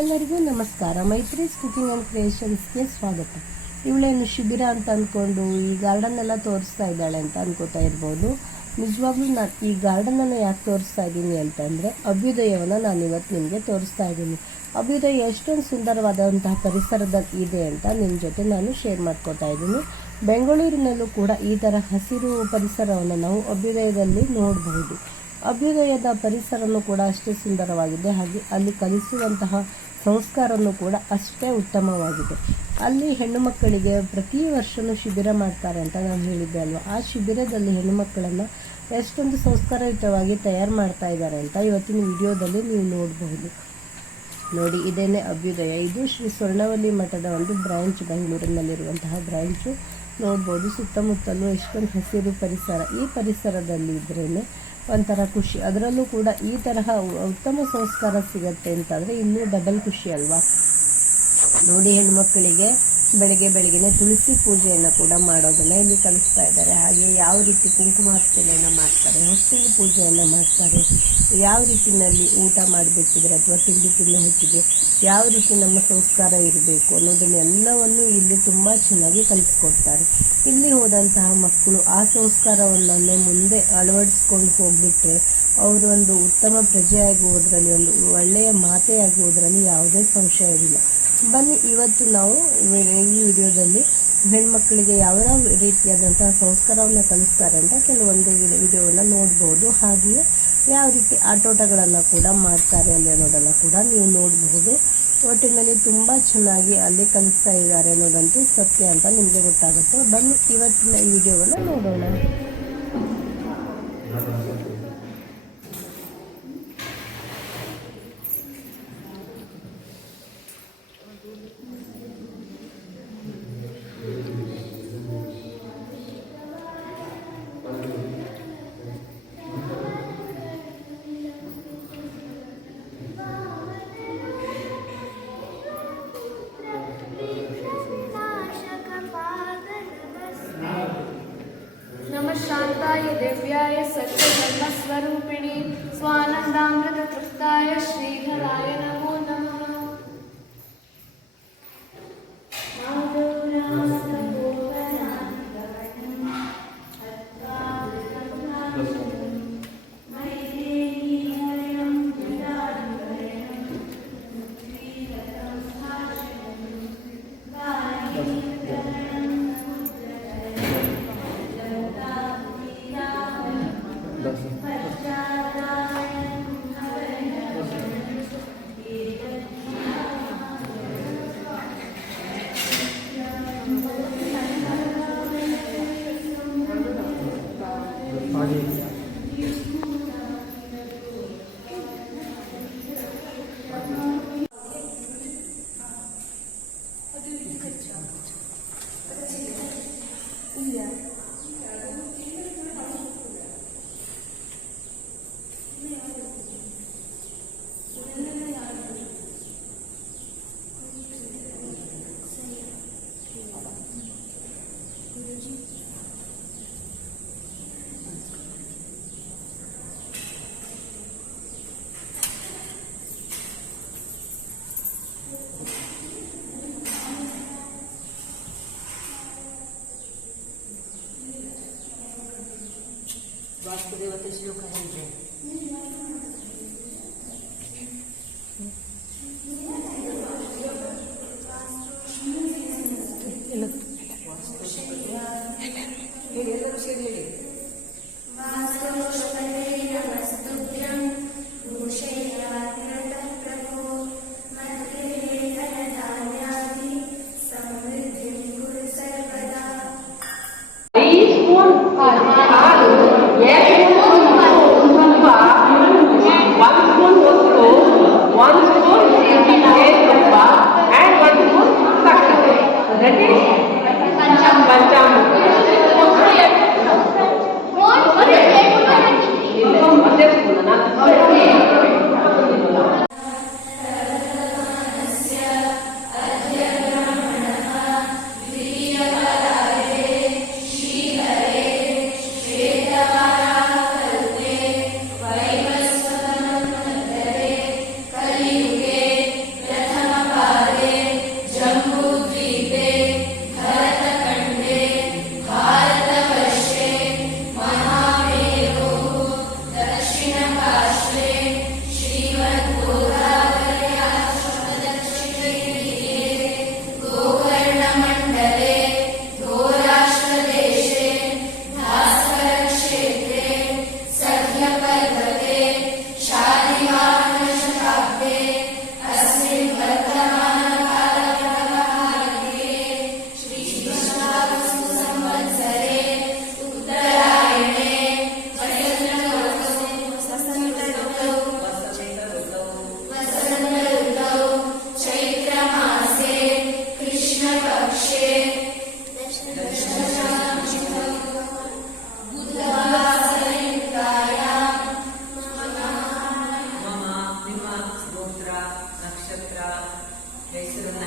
ಎಲ್ಲರಿಗೂ ನಮಸ್ಕಾರ. Maitri's cooking and ಕ್ರಿಯೇಷನ್ಸ್ಗೆ ಸ್ವಾಗತ. ಇವಳೇನು ಶಿಬಿರ ಅಂತ ಅಂದ್ಕೊಂಡು ಈ ಗಾರ್ಡನ್ನೆಲ್ಲ ತೋರಿಸ್ತಾ ಇದ್ದಾಳೆ ಅಂತ ಅಂದ್ಕೋತಾ ಇರ್ಬೋದು. ನಿಜವಾಗ್ಲೂ ನಾನು ಈ ಗಾರ್ಡನನ್ನು ಯಾಕೆ ತೋರಿಸ್ತಾ ಇದ್ದೀನಿ ಅಂತಂದರೆ, ಅಭ್ಯುದಯವನ್ನು ನಾನು ಇವತ್ತು ನಿಮಗೆ ತೋರಿಸ್ತಾ ಇದ್ದೀನಿ. ಅಭ್ಯುದಯ ಎಷ್ಟೊಂದು ಸುಂದರವಾದಂತಹ ಪರಿಸರದಲ್ಲಿ ಇದೆ ಅಂತ ನಿಮ್ಮ ಜೊತೆ ನಾನು ಶೇರ್ ಮಾಡ್ಕೋತಾ ಇದ್ದೀನಿ. ಬೆಂಗಳೂರಿನಲ್ಲೂ ಕೂಡ ಈ ಥರ ಹಸಿರು ಪರಿಸರವನ್ನು ನಾವು ಅಭ್ಯುದಯದಲ್ಲಿ ನೋಡಬಹುದು. ಅಭ್ಯುದಯದ ಪರಿಸರನು ಕೂಡ ಅಷ್ಟೇ ಸುಂದರವಾಗಿದೆ. ಹಾಗೆ ಅಲ್ಲಿ ಕಲಿಸುವಂತಹ ಸಂಸ್ಕಾರನೂ ಕೂಡ ಅಷ್ಟೇ ಉತ್ತಮವಾಗಿದೆ. ಅಲ್ಲಿ ಹೆಣ್ಣು ಮಕ್ಕಳಿಗೆ ಪ್ರತಿ ವರ್ಷವೂ ಶಿಬಿರ ಮಾಡ್ತಾರೆ ಅಂತ ನಾನು ಹೇಳಿದ್ದೆ ಅಲ್ವಾ? ಆ ಶಿಬಿರದಲ್ಲಿ ಹೆಣ್ಣು ಮಕ್ಕಳನ್ನು ಎಷ್ಟೊಂದು ಸಂಸ್ಕಾರಯುತವಾಗಿ ತಯಾರು ಮಾಡ್ತಾ ಇದ್ದಾರೆ ಅಂತ ಇವತ್ತಿನ ವಿಡಿಯೋದಲ್ಲಿ ನೀವು ನೋಡಬಹುದು. ನೋಡಿ, ಇದೇನೆ ಅಭ್ಯುದಯ. ಇದು ಶ್ರೀ ಸ್ವರ್ಣವಲ್ಲಿ ಮಠದ ಒಂದು ಬ್ರಾಂಚ್. ಬೆಂಗಳೂರಿನಲ್ಲಿರುವಂತಹ ಬ್ರಾಂಚು. ನೋಡ್ಬೋದು ಸುತ್ತಮುತ್ತಲೂ ಎಷ್ಟೊಂದು ಹಸಿರು ಪರಿಸರ. ಈ ಪರಿಸರದಲ್ಲಿ ಇದ್ರೇ ಒಂಥರ ಖುಷಿ. ಅದರಲ್ಲೂ ಕೂಡ ಈ ತರಹ ಉತ್ತಮ ಸಂಸ್ಕಾರ ಸಿಗತ್ತೆ ಅಂತಂದರೆ ಇನ್ನೂ ಡಬಲ್ ಖುಷಿ ಅಲ್ವಾ? ನೋಡಿ ಹೆಣ್ಮಕ್ಕಳಿಗೆ ಬೆಳಗ್ಗೆ ಬೆಳಿಗ್ಗೆನೆ ತುಳಸಿ ಪೂಜೆಯನ್ನು ಕೂಡ ಮಾಡೋದನ್ನ ಇಲ್ಲಿ ಕಲಿಸ್ತಾ ಇದ್ದಾರೆ. ಹಾಗೆ ಯಾವ ರೀತಿ ಕುಂಕುಮಾರ್ಚನೆಯನ್ನು ಮಾಡ್ತಾರೆ ಹೊಸ್ತಿಲು ಪೂಜೆಯನ್ನು ಮಾಡ್ತಾರೆ, ಯಾವ ರೀತಿಯಲ್ಲಿ ಊಟ ಮಾಡಬೇಕಿದ್ರೆ ಅಥವಾ ತಿಂಡಿ ತಿನ್ನೋ ಹೊತ್ತಿಗೆ ಯಾವ ರೀತಿ ನಮ್ಮ ಸಂಸ್ಕಾರ ಇರಬೇಕು ಅನ್ನೋದನ್ನೆಲ್ಲವನ್ನು ಇಲ್ಲಿ ತುಂಬ ಚೆನ್ನಾಗಿ ಕಲಿಸ್ಕೊಡ್ತಾರೆ. ಇಲ್ಲಿ ಹೋದಂತಹ ಮಕ್ಕಳು ಆ ಸಂಸ್ಕಾರವನ್ನೇ ಮುಂದೆ ಅಳವಡಿಸ್ಕೊಂಡು ಹೋಗ್ಬಿಟ್ರೆ ಅವರು ಒಂದು ಉತ್ತಮ ಪ್ರಜೆಯಾಗಿ ಹೋದ್ರಲ್ಲಿ, ಒಂದು ಒಳ್ಳೆಯ ಮಾತೆಯಾಗಿ ಯಾವುದೇ ಸಂಶಯವಿಲ್ಲ. ಬನ್ನಿ, ಇವತ್ತು ನಾವು ಈ ವಿಡಿಯೋದಲ್ಲಿ ಹೆಣ್ಮಕ್ಳಿಗೆ ಯಾವ ಯಾವ ರೀತಿಯಾದಂತಹ ಸಂಸ್ಕಾರವನ್ನು ಕಲಿಸ್ತಾರೆ ಅಂತ ಕೆಲವೊಂದು ವಿಡಿಯೋವನ್ನು ನೋಡ್ಬೋದು. ಹಾಗೆಯೇ ಯಾವ ರೀತಿ ಆಟೋಟಗಳನ್ನು ಕೂಡ ಮಾಡ್ತಾರೆ ಅಲ್ಲಿ ಅನ್ನೋದನ್ನು ಕೂಡ ನೀವು ನೋಡಬಹುದು ಒಟ್ಟಿನಲ್ಲಿ ತುಂಬ ಚೆನ್ನಾಗಿ ಅಲ್ಲಿ ಕಲಿಸ್ತಾ ಇದ್ದಾರೆ ಅನ್ನೋದಂತೂ ಸತ್ಯ ಅಂತ ನಿಮಗೆ ಗೊತ್ತಾಗುತ್ತೆ. ಬನ್ನಿ, ಇವತ್ತಿನ ಈ ವಿಡಿಯೋವನ್ನು ನೋಡೋಣ. それ私のカじン সমাজ ಹೆಸರನ್ನ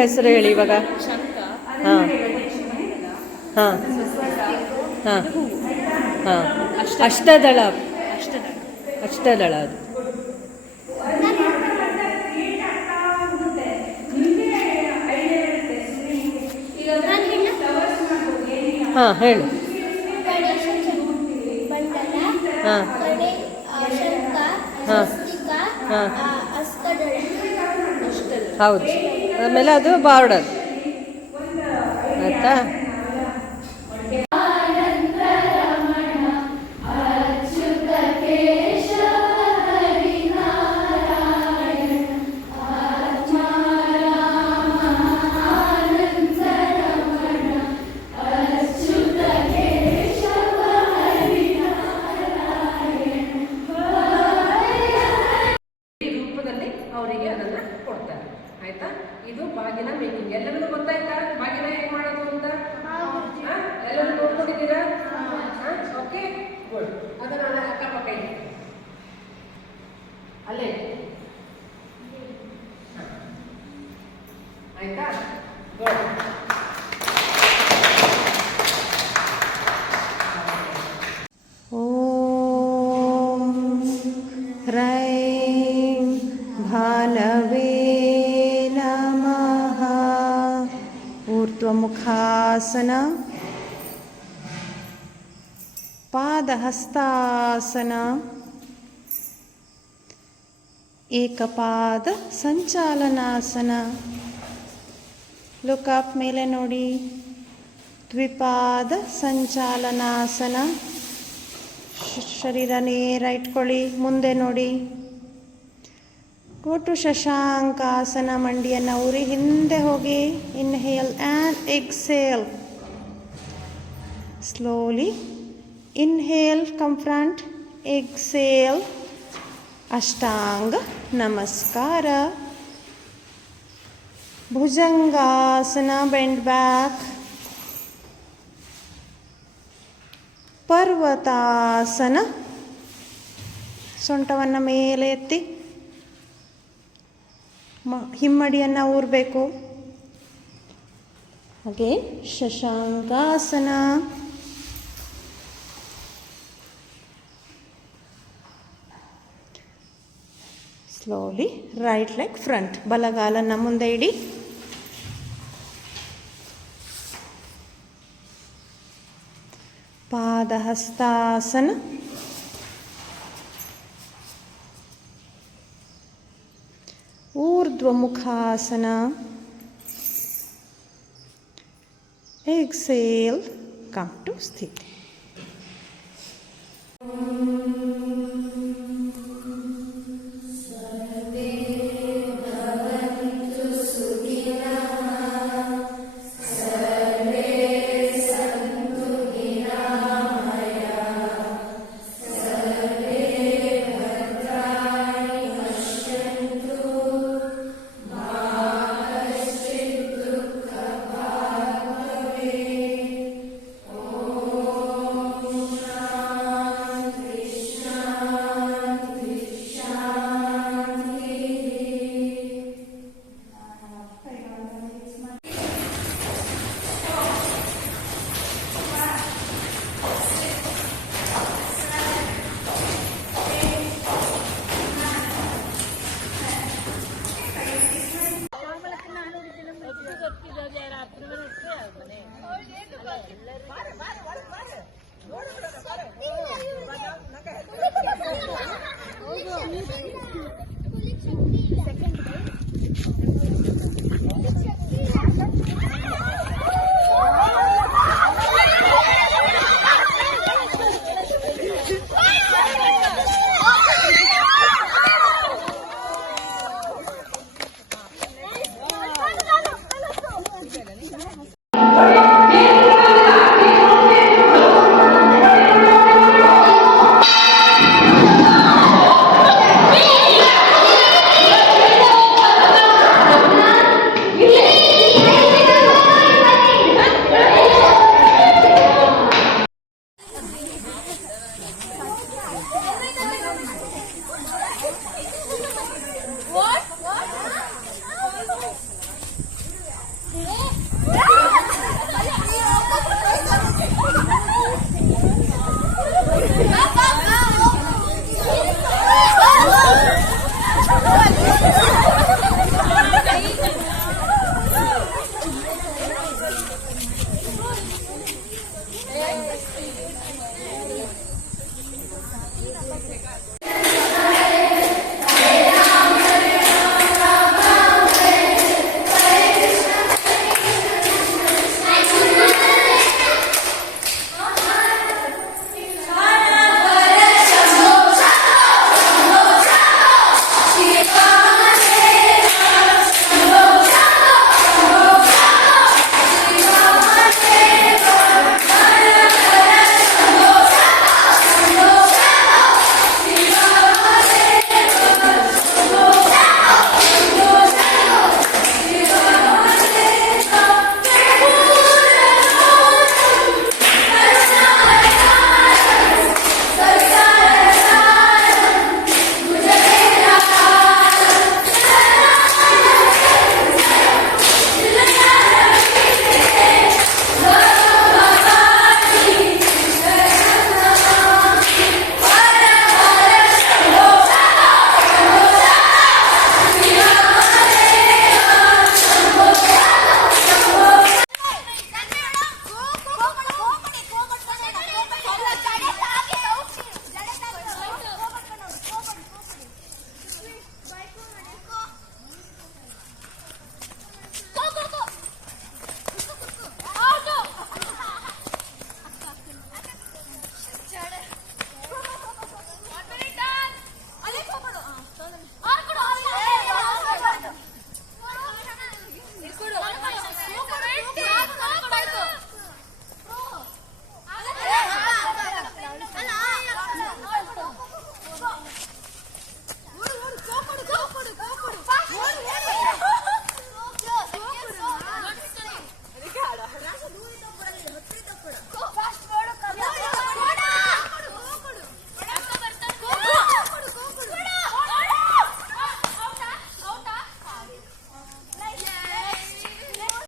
ಹೆಸರು ಹೇಳಿ ಇವಾಗ. ಹಾಂ. ಹಾಂ. ಹಾಂ. ಹಾಂ. ಅಷ್ಟದಳ. ಅಷ್ಟದಳ. ಅದು. ಹಾಂ ಹೇಳು. ಹಾಂ. ಹಾಂ. ಹಾಂ. ಹೌದು. ಆಮೇಲೆ ಅದು ಬಾರ್ಡರ್. ಆಯ್ತಾ? ಹಸ್ತಾಸನ ಪಾದಹಸ್ತಾಸನ. ಏಕಪಾದ ಸಂಚಾಲನಾಸನ. ಲುಕಾಪ್ ಮೇಲೆ ನೋಡಿ. ದ್ವಿಪಾದ ಸಂಚಾಲನಾಸನ. ಶರೀರ ನೇರ ಇಟ್ಕೊಳ್ಳಿ, ಮುಂದೆ ನೋಡಿ. ಕೋಟು ಶಶಾಂಕಾಸನ ಮಂಡಿಯನ್ನು ಉರಿ ಹಿಂದೆ ಹೋಗಿ. Inhale and exhale slowly inhale come front exhale Ashtanga Namaskara Bhujangasana bend back Parvatasana ಸೊಂಟವನ್ನು ಮೇಲೆ ಎತ್ತಿ. ಮ, ಹಿಮ್ಮಡಿಯನ್ನು ಊರಬೇಕು. ಹಾಗೆ shashankasana slowly right leg front ಬಲಗಾಲನ್ನ ಮುಂದೆ ಇಡಿ Padahastasana Urdhvamukhasana exhale come to ಸ್ಥಿತಿ